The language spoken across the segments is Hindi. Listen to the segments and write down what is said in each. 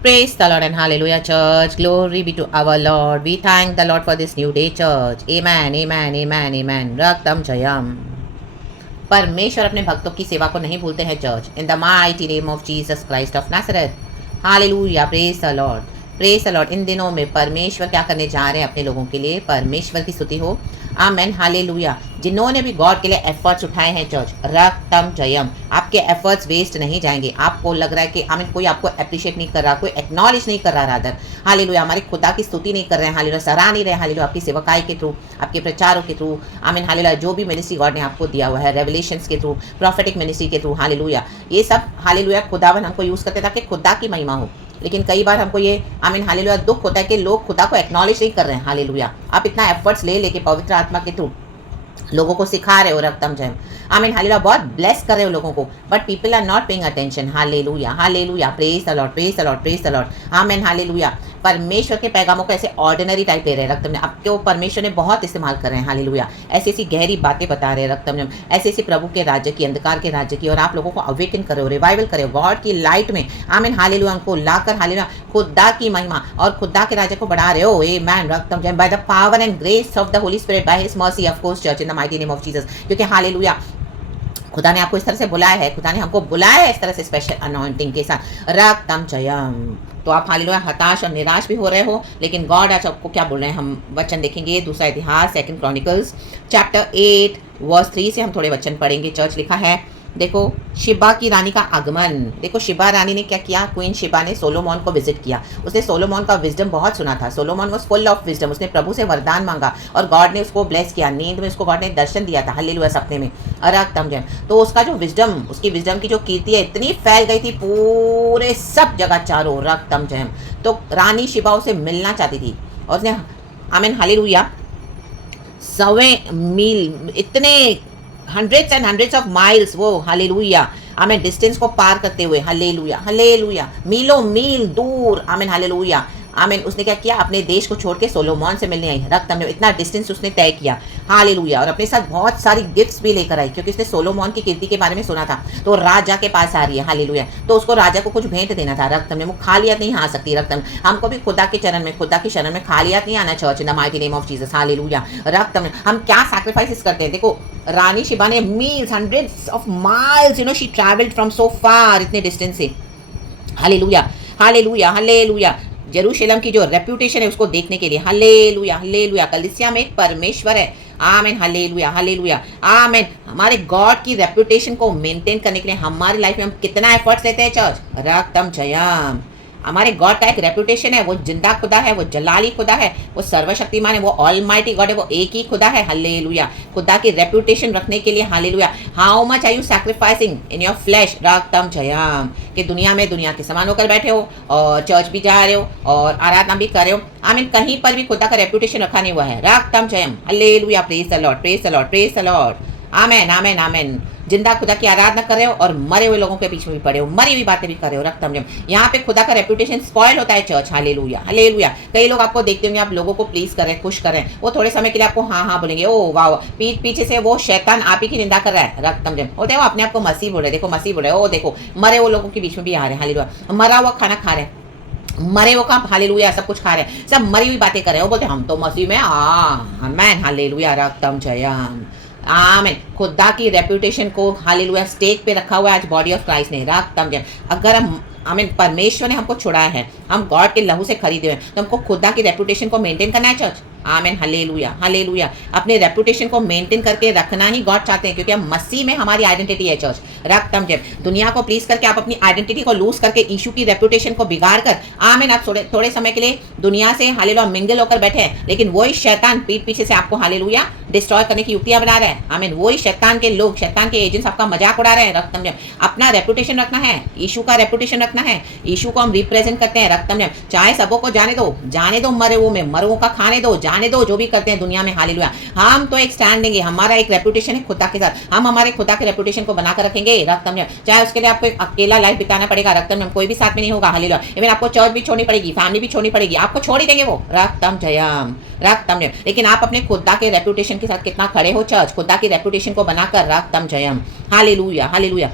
Praise the Lord and hallelujah, church. Glory be to our Lord. We thank the Lord for this new day, church. Amen, amen, amen, amen. Raktam Jayam. परमेश्वर अपने भक्तों की सेवा को नहीं भूलते हैं, church. In the mighty name of Jesus Christ of Nazareth. Hallelujah. Praise the Lord. Praise the Lord. इन दिनों में परमेश्वर क्या करने जा रहे हैं अपने लोगों के लिए. परमेश्वर की स्तुति हो. आमेन. हालेलुया. जिन्होंने भी गॉड के लिए एफर्ट्स उठाए हैं, चर्च, रक्तम जयम. आपके एफर्ट्स वेस्ट नहीं जाएंगे. आपको लग रहा है कि आमीन कोई आपको अप्रिशिएट नहीं कर रहा, कोई एक्नॉलेज नहीं कर रहा, रादर हालेलुया हमारे खुदा की स्तुति नहीं कर रहे हैं, हालेलुया सराह नहीं रहे, हालेलुया आपकी सेवकाई के थ्रू, आपके प्रचारों के थ्रू, आमीन हालेलुया जो भी मिनिस्ट्री गॉड ने आपको दिया हुआ है, रेवलेशंस के थ्रू, प्रॉफिटिक मिनिस्ट्री के थ्रू, हालेलुया ये सब हालेलुया खुदावन हमको यूज़ करते ताकि खुदा की महिमा हो. लेकिन कई बार हमको ये आमीन हालेलुया दुख होता है कि लोग खुदा को एक्नॉलेज नहीं कर रहे हैं. हालेलुया आप इतना एफर्ट्स ले लेके पवित्र आत्मा के थ्रू लोगों को सिखा रहे हो रक्तम जयम. आमीन हालेलुया बहुत ब्लेस कर रहे हो लोगों को, but people are not paying attention. Hallelujah hallelujah. Praise the Lord, praise the Lord, praise the Lord. Amen hallelujah. परमेश्वर के पैगामों को ऐसे ऑर्डिनरी टाइप ले रहे हैं रक्तम जयम. आपके वो परमेश्वर ने बहुत इस्तेमाल कर रहे हैं. हालेलुया ऐसी ऐसी गहरी बातें बता रहे हैं रक्तम जयम, ऐसी ऐसी प्रभु के राज्य की, अंधकार के राज्य की, और आप लोगों को अवेकन करे हो, रिवाइवल करे हो गॉड की लाइट में. आमीन हालेलुया उनको लाकर हालेलुया खुदा की महिमा और खुदा के राज्य को बढ़ा रहे हो. आमीन रक्तम जयम. By the power and grace of the Holy Spirit, by his mercy of course church, in the mighty name of Jesus. क्योंकि हालेलुया खुदा ने आपको इस तरह से बुलाया है, खुदा ने हमको बुलाया है इस तरह से स्पेशल अनॉइंटिंग के साथ. रक्तम जयम. तो आप हालेलुया हताश और निराश भी हो रहे हो, लेकिन गॉड आज आपको क्या बोल रहे हैं. हम वचन देखेंगे दूसरा इतिहास 2 क्रॉनिकल्स चैप्टर 8 वर्स 3 से हम थोड़े वचन पढ़ेंगे. चर्च लिखा है, देखो शिबा की रानी का आगमन. देखो शिबा रानी ने क्या किया. क्वीन शिबा ने सोलोमोन को विजिट किया. उसने सोलोमोन का विजडम बहुत सुना था. सोलोमोन वाज फुल ऑफ विजडम. उसने प्रभु से वरदान मांगा और गॉड ने उसको ब्लेस किया. नींद में उसको गॉड ने दर्शन दिया था. हालेलुया सपने में. अरक्तम जयम. तो उसका जो विजडम, उसकी विजडम की जो कीर्ति है इतनी फैल गई थी पूरे सब जगह चारों. रक्तम जयम. तो रानी शिबा उसे मिलना चाहती थी और उसने आमीन हालेलुया 100 मील, इतने hundreds and hundreds of miles वो हालेलुया आमीन डिस्टेंस को पार करते हुए, हालेलुया हालेलुया मीलों मील दूर, आमीन हालेलुया आमीन उसने क्या किया, अपने देश को छोड़ के सोलोमोन से मिलने आई. रक्तम में इतना डिस्टेंस उसने तय किया. हालेलुया. और अपने साथ बहुत सारी गिफ्ट्स भी लेकर आई, क्योंकि उसने सोलोमोन की कीर्ति के बारे में सुना था. तो राजा के पास आ रही है. हालेलुया. तो उसको राजा को कुछ भेंट देना था. रक्तम में वो खालियात नहीं आ सकती. रक्तम हमको भी खुदा के चरण में, खुदा की शरण में खालियात नहीं आना. Church in the mighty name of Jesus. Hallelujah. रक्तम में हम क्या सैक्रिफाइसेस करते हैं. देखो रानी शिबा ने meals, hundreds of miles, she travelled from so far, इतने डिस्टेंस से. Hallelujah hallelujah hallelujah. जेरूशलेम की जो रेप्यूटेशन है उसको देखने के लिए. Hallelujah hallelujah. कलीसिया में एक परमेश्वर है. आमीन हालेलुया हालेलुया आमीन. हमारे गॉड की रेप्यूटेशन को मेंटेन करने के लिए हमारी लाइफ में हम कितना एफर्ट्स लेते हैं. चर्च रक्तम जयम. हमारे गॉड का एक रेप्यूटेशन है. वो जिंदा खुदा है, वो जलाली खुदा है, वो सर्वशक्तिमान है, वो ऑलमाइटी गॉड है, वो एक ही खुदा है. हालेलुया. खुदा की रेप्यूटेशन रखने के लिए hallelujah how much are you sacrificing in your flesh. रक्तम जयम. कि दुनिया में दुनिया के समान होकर बैठे हो और चर्च भी जा रहे हो और आराधना भी कर रहे हो. आमीन कहीं पर भी खुदा का रेप्यूटेशन रखा नहीं हुआ है. रक्तम जयम. Hallelujah. Praise the Lord, praise the Lord, praise the Lord. Amen amen amen. जिंदा खुदा की आराधना कर रहे हो और मरे हुए लोगों के पीछे भी पड़े हो, मरी हुई बातें भी कर रहे हो. रक्तम जयम. यहाँ पे खुदा का रेप्यूटेशन स्पॉइल होता है. Church hallelujah hallelujah. कई लोग आपको देखते होंगे, आप लोगों को प्लीज कर रहे हैं, खुश कर रहे हैं, वो थोड़े समय के लिए आपको हाँ हाँ बोलेंगे. ओ वाह. पीछे से वो शैतान आप ही की निंदा कर रहा है. रक्तम जयम. वो देखो अपने आप को मसीह बोल रहे, देखो मसीह बोल रहे. ओ देखो मरे हुए लोगों के बीच में भी आ रहे हैं. हालेलुया. मरा हुआ खाना खा रहे हैं, मरे वो का हालेलुया सब कुछ खा रहे हैं, सब मरी हुई बातें कर रहे हैं. वो बोलते हम तो मसीह में. Amen hallelujah. रक्तम जयम. आमीन. खुदा की रेप्यूटेशन को हालेलुया स्टेक पे रखा हुआ है आज बॉडी ऑफ क्राइस्ट ने. रक्तम जयम. अगर हम आमीन परमेश्वर ने हमको छुड़ाया है, हम गॉड के लहू से खरीदे हैं, तो हमको खुदा की रेप्यूटेशन को मेंटेन करना है. चर्च आमीन हालेलुया हालेलुया. अपने रेप्यूटेशन को मेंटेन करके रखना ही गॉड चाहते हैं, क्योंकि हम मसीह में हमारी आइडेंटिटी है. चर्च रक्तम जयम. दुनिया को प्लीज करके आप अपनी आइडेंटिटी को लूज करके यीशु की रेप्यूटेशन को बिगाड़ कर आमीन आप थोड़े समय के लिए दुनिया से हालेलुया मिंगल होकर बैठे हैं, लेकिन वही शैतान पीठ पीछे से आपको हालेलुया डिस्ट्रॉय करने की युक्तियां बना रहे हैं. आमीन. वही शैतान के लोग, शैतान के एजेंट्स आपका मजाक उड़ा रहे हैं. रक्तम जयम. अपना रेप्यूटेशन रखना है, यीशु का रेप्यूटेशन रखना है. यीशु को हम रिप्रेजेंट करते हैं. रक्तम जयम. चाहे सबों को जाने दो मरे वो में, मरुओं का खाने दो, जाने दो जो भी करते हैं दुनिया में. हालेलुया. हम तो एक स्टैंड लेंगे. हमारा एक रेप्यूटेशन है खुदा के साथ. हम हमारे खुदा के रेप्यूटेशन को बनाकर रखेंगे. रक्तम जयम. चाहे उसके लिए आपको एक अकेला लाइफ बिताना पड़ेगा. रक्तम जयम. कोई भी साथ में नहीं होगा. हालेलुया. इवन आपको चर्च भी छोड़नी पड़ेगी, फैमिली भी छोड़नी पड़ेगी, आपको छोड़ ही देंगे वो. रक्तम जयम. रक्तम जयम. लेकिन आप अपने खुदा के रेप्यूटेशन के साथ कितना खड़े हो. चर्च खुदा की रेप्यूटेशन को बनाकर रक्तम जयम. Hallelujah hallelujah.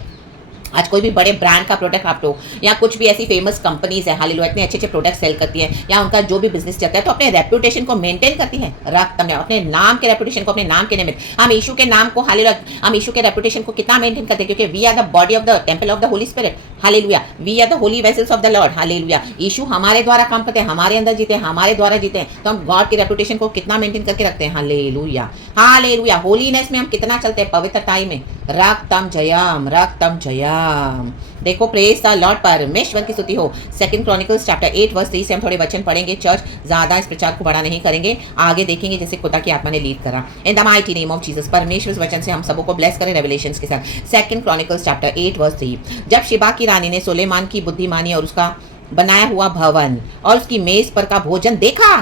आज कोई भी बड़े ब्रांड का प्रोडक्ट आप लो या कुछ भी ऐसी फेमस कंपनीज है, हालेलुया, इतने अच्छे अच्छे प्रोडक्ट सेल करती है या उनका जो भी बिजनेस चलता है तो अपने रेपुटेशन को मेंटेन करती है। रख तुमने अपने नाम के रेपुटेशन को, अपने नाम के निमित्त हम यीशु के नाम को, हालेलुया, हम यीशु के रेपुटेशन को कितना मेंटेन करते हैं, क्योंकि we are the body of the temple of the Holy Spirit, hallelujah, we are the holy vessels of the Lord, hallelujah. यीशु हमारे द्वारा काम करते हैं, हमारे अंदर जीते हैं, हमारे द्वारा जीते हैं, तो हम गॉड की रेपुटेशन को कितना मेंटेन करके रखते हैं, हालेलुया, हालेलुया। होलीनेस में हम कितना चलते हैं, पवित्रताई में। रक्तम जयम, रक्तम जयम। देखो प्रेज द लॉर्ड, परमेश्वर की स्तुति हो। 2 क्रॉनिकल्स चैप्टर 8 वर्स 3 से हम थोड़े वचन पढ़ेंगे। चर्च ज्यादा इस प्रचार को बड़ा नहीं करेंगे, आगे देखेंगे जैसे खुदा की आत्मा ने लीड करा। इन the mighty name of Jesus, परमेश्वर वचन से हम सबों को ब्लेस करें रेवलेशंस के साथ। 2 क्रॉनिकल्स चैप्टर 8 वर्स 3। जब शिबा की रानी ने सुलेमान की बुद्धिमानी और उसका बनाया हुआ भवन और उसकी मेज पर का भोजन देखा,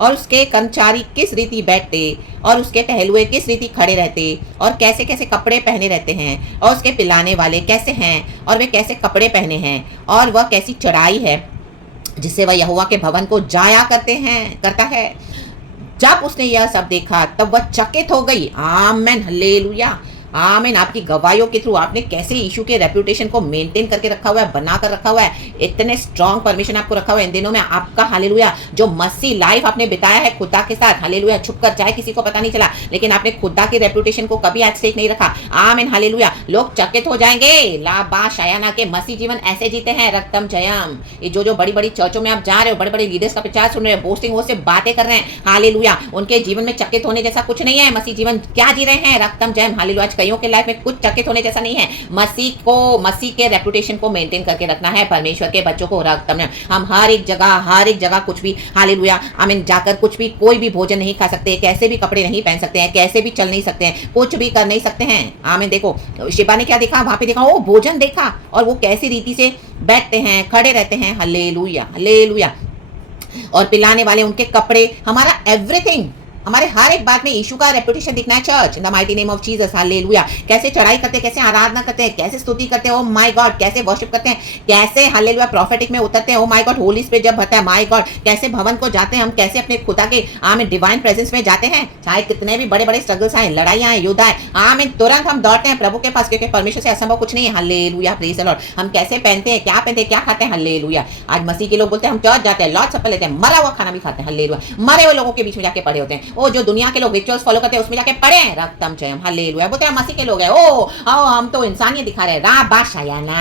और उसके कर्मचारी किस रीति बैठते और उसके टहलुए किस रीति खड़े रहते और कैसे कैसे कपड़े पहने रहते हैं, और उसके पिलाने वाले कैसे हैं और वे कैसे कपड़े पहने हैं, और वह कैसी चढ़ाई है जिससे वह यहोवा के भवन को जाया करता है। जब उसने यह सब देखा तब वह चकित हो गई। आमेन, हालेलुया, आमीन। आपकी गवाहियों के थ्रू आपने कैसे यीशु के रेपुटेशन को मेंटेन करके रखा हुआ है, बना कर रखा हुआ है, इतने स्ट्रॉन्ग परमिशन आपको रखा हुआ है इन दिनों में आपका, हालेलुया, जो मसी लाइफ आपने बिताया है खुदा के साथ, हालेलुया, छुपकर, चाहे किसी को पता नहीं चला, लेकिन आपने खुदा के रेपुटेशन को कभी एट स्टेक नहीं रखा। आमीन, हालेलुया। लोग चकित हो जाएंगे, लाबा शायाना के मसीह जीवन ऐसे जीते हैं। रक्तम जयम। ये जो बड़ी बड़ी चर्चों में आप जा रहे हो, बड़े बड़े लीडर्स का प्रचार सुन रहे हो, बोस्टिंग वो से बातें कर रहे हैं, हालेलुया, उनके जीवन में चकित होने जैसा कुछ नहीं है। मसीह जीवन क्या जी रहे हैं, रक्तम जयम, हालेलुया। कईयों के लाइफ में कुछ चकित होने जैसा नहीं है। मसीह के रेपुटेशन को मेंटेन करके रखना है परमेश्वर के बच्चों को। रक्तम हम हर एक जगह कुछ भी, हालेलुया, आमीन, जाकर कुछ भी, कोई भी भोजन नहीं खा सकते, कैसे भी कपड़े नहीं पहन सकते हैं, कैसे भी चल नहीं सकते हैं, कुछ भी कर नहीं सकते हैं। आमीन। देखो शिबा ने क्या देखा, वहां पे देखा, वो भोजन देखा और वो कैसी रीति से बैठते हैं, खड़े रहते हैं, हालेलुया, हालेलुया, और पिलाने वाले उनके कपड़े, हमारा एवरीथिंग, हमारे हर एक बात में यीशु का रेपुटेशन दिखना है। Church in the mighty name of Jesus, hallelujah. कैसे चढ़ाई करते हैं, कैसे आराधना करते हैं, कैसे स्तुति करते हैं, ओ माय गॉड, कैसे वर्शिप करते हैं, कैसे हालेलुया प्रोफेटिक में उतरते हैं, ओ माय गॉड, होली स्पिरिट जब भरता है, माय गॉड, कैसे भवन को जाते हैं हम, कैसे अपने खुदा के आमीन डिवाइन प्रेजेंस में जाते हैं, चाहे कितने भी बड़े बड़े स्ट्रगल्स आए, लड़ाइयां आए, युद्ध आए, आमीन, तुरंत हम दौड़ते हैं प्रभु के पास, क्योंकि परमेश्वर से असंभव कुछ नहीं है। Hallelujah, praise the Lord. हम कैसे पहनते हैं, क्या पहनते हैं, क्या खाते हैं, हालेलुया। आज मसीह के लोग बोलते हैं हम चर्च जाते हैं, लॉर्ड सप्पर लेते हैं, मरा हुआ खाना भी खाते हैं, हालेलुया, मरे हुए लोगों के बीच में जाके पड़े होते हैं। ओ जो दुनिया के लोग रिचुअल्स फॉलो करते हैं उसमें जाके पड़े हैं। रक्तम जयम, हालेलुया। बोलते हैं मसीह के लोग हैं, ओ हम तो इंसानियत दिखा रहे हैं, राबा शायाना,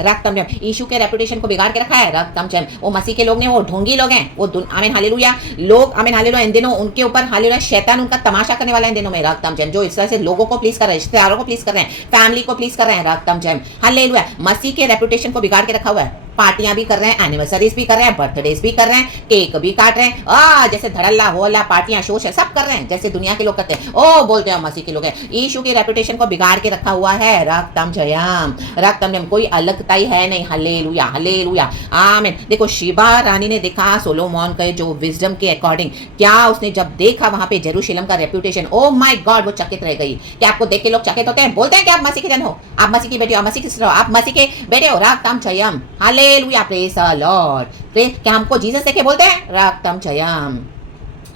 रक्तम जयम। यीशु के रेपुटेशन को बिगाड़ के रखा है, रक्तम जयम। वो मसीह के लोग ने, वो ढोंगी लोग हैं, वो आमीन, हालेलुया, लोग, आमीन, हालेलुया, इन दिनों उनके ऊपर, हालेलुया, शैतान उनका तमाशा करने वाला है इन दिनों में, रक्तम जयम, जो इस तरह से लोगों को प्लीज कर रहे हैं, रिश्तेदारों को प्लीज कर रहे हैं, फैमिली को प्लीज कर रहे हैं, रक्तम जयम, हालेलुया। मसीह के रेपुटेशन को बिगाड़ के रखा हुआ है। पार्टियां भी कर रहे हैं, एनिवर्सरीज भी कर रहे हैं, बर्थडेज भी कर रहे हैं, केक भी काट रहे हैं, जैसे धड़ल्ला होला पार्टियां शोश है, सब कर रहे हैं जैसे दुनिया के लोग करते हैं। ओ बोलते हैं मसीह के लोग हैं। यीशु की रेपुटेशन को बिगाड़ के रखा हुआ है। रक्तम जयम, रक्तम जयम, कोई अलगताई है नहीं। हालेलुया, हालेलुया, आमीन। देखो शिबा रानी ने देखा सोलोमन के जो विजडम के अकॉर्डिंग, क्या उसने जब देखा वहां पे जेरूशलेम का रेपुटेशन, ओ माय गॉड, वो चकित रह गई। क्या आपको देख के लोग चकित होते हैं, बोलते हैं कि आप मसीह के जन हो, आप मसीह की बेटी हो, आप मसीह की सिस्टर हो, आप मसीह के बेटे हो, रक्तम जयम, हालेलुया, प्रेज द लॉर्ड। क्या हमको जीसस देखे बोलते हैं, रक्तम जयम,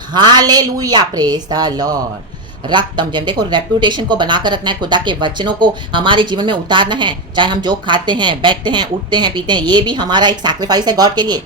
hallelujah, praise the Lord. रक्तम Jayam. देखो रेपुटेशन को बनाकर रखना है, खुदा के वचनों को हमारे जीवन में उतारना है, चाहे हम जो खाते हैं, बैठते हैं, उठते हैं, पीते हैं, ये भी हमारा एक सैक्रिफाइस है गॉड के लिए।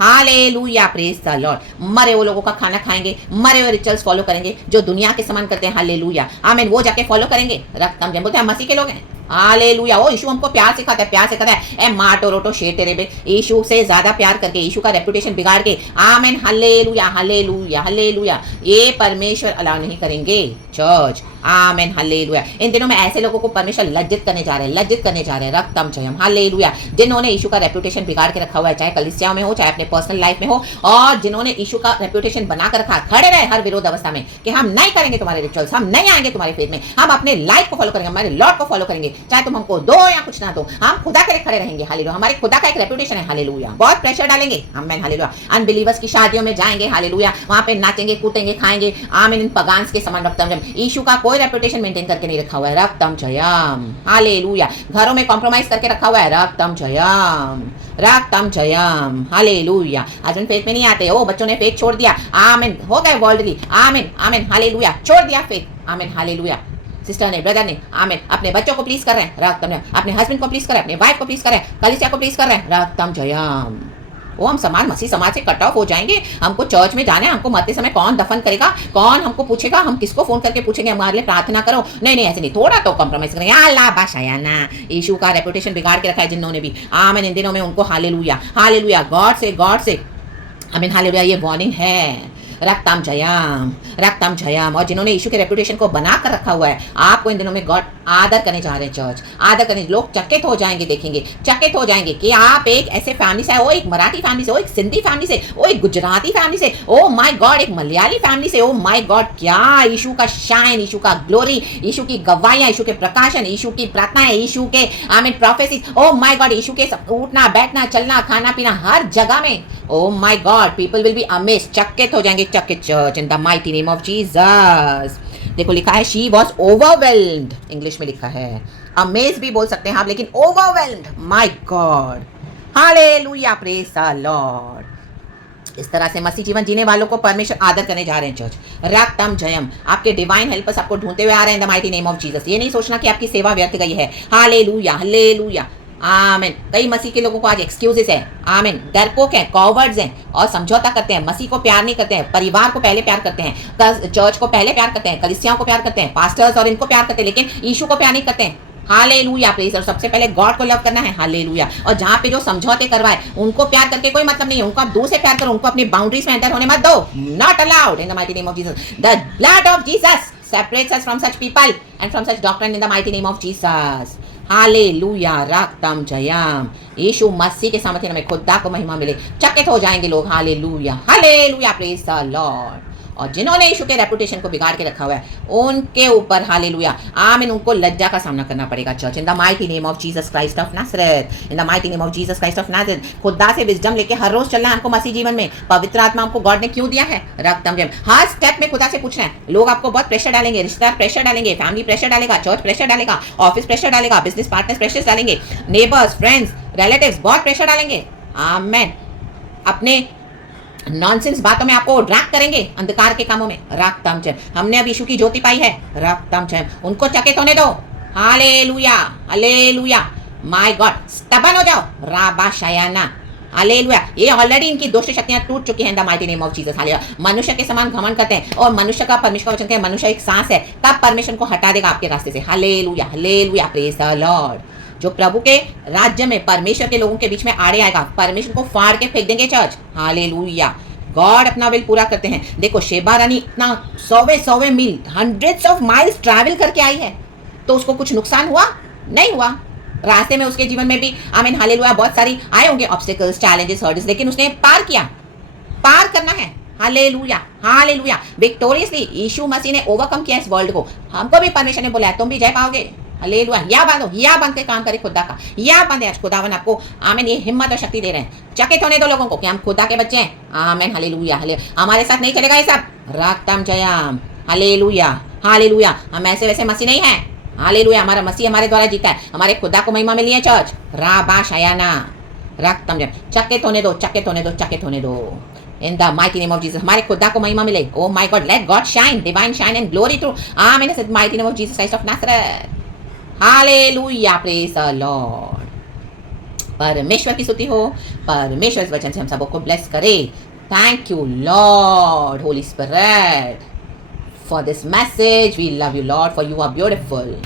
Hallelujah, praise the Lord. मरे हुए लोगों का खाना खाएंगे, मरे हुए रिचुअल्स फॉलो करेंगे, जो दुनिया के समान करते हैं, हालेलुया, आमीन, वो जाके फॉलो करेंगे। रक्तम जयम, बोलते हैं मसीह के लोग हैं, हालेलुया। ओ यीशु हमको प्यार सिखाता है, प्यार सिखाता है, ए माटो रोटो शे तेरे बे, यीशु से ज्यादा प्यार करके, यीशु का रेपुटेशन बिगाड़ के, आमीन, हालेलुया, हालेलुया, हालेलुया, ये परमेश्वर अलाउ नहीं करेंगे। चर्च, आमीन, हालेलुया। इन दिनों में ऐसे लोगों को परमेश्वर लज्जित करने जा रहे हैं, लज्जित करने जा रहे हैं। रक्तम जयम, हालेलुया, जिन्होंने यीशु का रेपुटेशन बिगाड़ के रखा हुआ है, चाहे कलीसियाओं में हो, चाहे अपने पर्सनल लाइफ में हो, और जिन्होंने यीशु का रेपुटेशन बना कर रखा, खड़े रहे हर विरोध अवस्था में कि हम नहीं करेंगे तुम्हारे रिचुअल्स, हम नहीं आएंगे तुम्हारे फेथ में, हम अपने लाइफ को फॉलो करेंगे, हमारे लॉर्ड को फॉलो करेंगे, चाहे तुम हमको दो या कुछ ना दो, हम खुदा के लिए खड़े रहेंगे। हालेलुया, हमारे खुदा का एक रेपुटेशन है। हालेलुया, बहुत प्रेशर डालेंगे, आमीन, हालेलुया। अनबिलीवर्स की शादियों में जाएंगे, हालेलुया, वहां पे नाचेंगे, कूदेंगे, खाएंगे, आमीन, इन पगान्स के समान। रक्तम जयम, यीशु का कोई रेपुटेशन मेंटेन करके नहीं रखा हुआ है। रक्तम जयम, हालेलुया। घरों में कॉम्प्रोमाइज करके रखा हुआ है। रक्तम जयम, रक्तम जयम, हालेलुया। हस्बैंड फेथ में नहीं आते, ओ बच्चों ने फेथ छोड़ दिया, आमीन, हो गए वर्ल्डली, आमीन, आमीन, हालेलुया, छोड़ दिया फेथ, आमीन, हालेलुया। सिस्टर ने, ब्रदर ने, आमेन, अपने बच्चों को प्लीज कर रहे हैं, रक्तम जयम, अपने हस्बैंड को प्लीज कर रहे हैं, अपने वाइफ को प्लीज कर रहे हैं, कलीसिया को प्लीज कर रहे हैं, रक्तम जयम। वो हम समान मसीह समाज से कट ऑफ हो जाएंगे। हमको चर्च में जाना है, हमको मरते समय कौन दफन करेगा, कौन हमको पूछेगा, हम किसको फोन करके पूछेंगे हमारे लिए प्रार्थना करो? नहीं नहीं, ऐसे नहीं, थोड़ा तो कॉम्प्रोमाइज करेंगे। अल्लाह बाशायाना, यीशु का रेपुटेशन बिगाड़ के रखा है जिन्होंने भी, आमीन। इन दिनों में उनको हालेलुया, हालेलुया, गॉड से आमीन, हालेलुया, ये वार्निंग है। रक्तम जयम। और जिन्होंने यीशु के रेपुटेशन को बना कर रखा हुआ है, आपको इन दिनों में गॉड आदर करने जा रहे हैं, चर्च आदर करने। लोग चकित हो जाएंगे, देखेंगे, चकित हो जाएंगे कि आप एक ऐसे फैमिली से, वो एक मराठी फैमिली से, वो एक सिंधी फैमिली से, वो एक गुजराती फैमिली से, ओ माय गॉड, एक मलयाली फैमिली से। ओ माय गॉड, क्या यीशु का शाइन, यीशु का ग्लोरी, यीशु की गवाहियां, यीशु के प्रकाशन, यीशु की प्रार्थनाएं, यीशु के आमीन प्रोफेसी। ओ माय गॉड, यीशु के उठना बैठना चलना खाना पीना हर जगह में। ओ my God, people will be amazed, चकित हो जाएंगे, चकित, church in the mighty name of Jesus. देखो लिखा है शी वॉज ओवरवेल्म्ड, इंग्लिश में लिखा है, अमेज भी बोल सकते हैं आप, लेकिन overwhelmed, my God, hallelujah, praise the Lord. इस तरह से मसीह जीवन जीने वालों को परमेश्वर आदर करने जा रहे हैं, चर्च रक्तम जयम। आपके डिवाइन हेल्पर्स आपको ढूंढते हुए आ रहे हैं इन the mighty name of Jesus. ये नहीं सोचना कि आपकी सेवा व्यर्थ गई है, हालेलुया, हालेलुया, आमीन। कई मसीह के लोगों को आज एक्सक्यूजेस है, आमीन, डरपोक हैं, कॉवर्ड्स हैं और समझौता करते हैं, मसीह को प्यार नहीं करते हैं, परिवार को पहले प्यार करते हैं, चर्च को पहले प्यार करते हैं, कलीसियाओं को प्यार करते हैं, पास्टर्स और इनको प्यार करते हैं, लेकिन यीशु को प्यार नहीं करते हैं। Hallelujah, praise. और सबसे पहले गॉड को लव करना है, हालेलुया। और जहाँ पे जो समझौते करवाए उनको प्यार करके कोई मतलब नहीं है, उनको आप दूर से प्यार करो, उनको अपनी बाउंड्रीज में एंटर होने मत दो, not allowed in the mighty name of Jesus. The blood of Jesus separates us from such people and from such doctrine in the mighty name of Jesus. Hallelujah, रक्तम जयम। यीशु मसीह के सामर्थ्य में खुदा को महिमा मिले, चकित हो जाएंगे लोग, hallelujah, hallelujah, praise the Lord. और जिन्होंने यीशु के रेपुटेशन को बिगाड़ के रखा हुआ है उनके ऊपर, हालेलुया, आमीन, उनको लज्जा का सामना करना पड़ेगा, church in the mighty name of Jesus Christ of Nazareth, in the mighty name of Jesus Christ of Nazareth. खुदा से विजडम लेके हर रोज चलना है हमको मसीह जीवन में। पवित्र आत्मा हमको गॉड ने क्यों दिया है? रक्तम जयम। हर स्टेप में खुदा से पूछना है। लोग आपको बहुत प्रेशर डालेंगे, रिश्तेदार प्रेशर डालेंगे, फैमिली प्रेशर डालेगा, चर्च प्रेशर डालेगा, ऑफिस प्रेशर डालेगा, बिजनेस पार्टनर्स प्रेशर डालेंगे, नेबर्स, फ्रेंड्स, रिलेटिव्स बहुत प्रेशर डालेंगे, आमीन। अपने नॉनसेंस बातों में आपको ड्रैग करेंगे, अंधकार के कामों में, रक्तम जयम। हमने अब यीशु की ज्योति पाई है, रक्तम जयम, उनको चकित होने दो, hallelujah, hallelujah, my God, stubborn हो जाओ, राबा शयाना, हालेलुया। ये ऑलरेडी इनकी दुष्ट शक्तियां टूट चुकी हैं इन the mighty name of Jesus, hallelujah. मनुष्य के समान घमंड करते हैं और मनुष्य का परमेश्वर का वचन कहते हैं मनुष्य एक सांस है, तब परमेश्वर को हटा देगा आपके रास्ते से, hallelujah, hallelujah, praise the Lord. जो प्रभु के राज्य में परमेश्वर के लोगों के बीच में आड़े आएगा, परमेश्वर को फाड़ के फेंक देंगे, चर्च, हालेलुया। गॉड अपना विल पूरा करते हैं। देखो शेबा रानी इतना सौवे मील, हंड्रेड्स ऑफ माइल्स ट्रैवल करके आई है, तो उसको कुछ नुकसान हुआ? नहीं हुआ। रास्ते में उसके जीवन में भी, आमीन, हालेलुया, बहुत सारी आए होंगे ऑब्स्टेकल्स, चैलेंजेस, हर्डल्स, लेकिन उसने पार किया। पार करना है, हालेलुया, हालेलुया, विक्टोरियसली यीशु मसीह ने ओवरकम किया इस वर्ल्ड को। हमको भी परमेश्वर ने बोला है तुम भी जय पाओगे, हालेलुया। या बांधो, या बांध के काम करे खुदा का, या बांधे। आज खुदावन आपको, आमीन, ये हिम्मत और शक्ति दे रहे हैं। चकित होने दो लोगों को कि हम खुदा के बच्चे हैं, आमीन, हालेलुया, हालेलुया। हमारे साथ नहीं चलेगा ये सब, रक्तम जयम, हालेलुया, हालेलुया। हम ऐसे वैसे मसीह नहीं हैं, हालेलुया। हमारा मसीह हमारे द्वारा जीता है, हमारे खुदा को महिमा मिली है, चर्च, राबा शयाना, रक्तम जयम। चकित होने दो, चकित होने दो, चकित होने दो, in the mighty name of Jesus. हमारे खुदा को महिमा मिले। Oh my God, let God shine, divine shine and glory through, आमीन, in the mighty name of Jesus Christ of Nazareth, hallelujah, praise the Lord. परमेश्वर की स्तुति हो, परमेश्वर इस वचन से हम सबको ब्लेस करे। Thank you Lord, Holy Spirit, for this message. We love you Lord, for you are beautiful.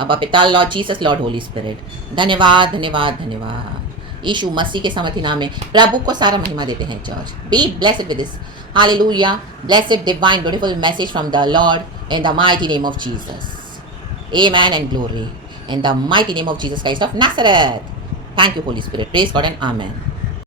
अब पिता, Lord Jesus, Lord Holy Spirit, धन्यवाद, धन्यवाद, धन्यवाद। यीशु मसीह के सामर्थ्य नाम में प्रभु को सारा महिमा देते हैं, church. Be blessed with this, hallelujah, blessed divine beautiful message from the Lord in the mighty name of Jesus. Amen and glory in the mighty name of Jesus Christ of Nazareth. Thank you, Holy Spirit. Praise God and Amen.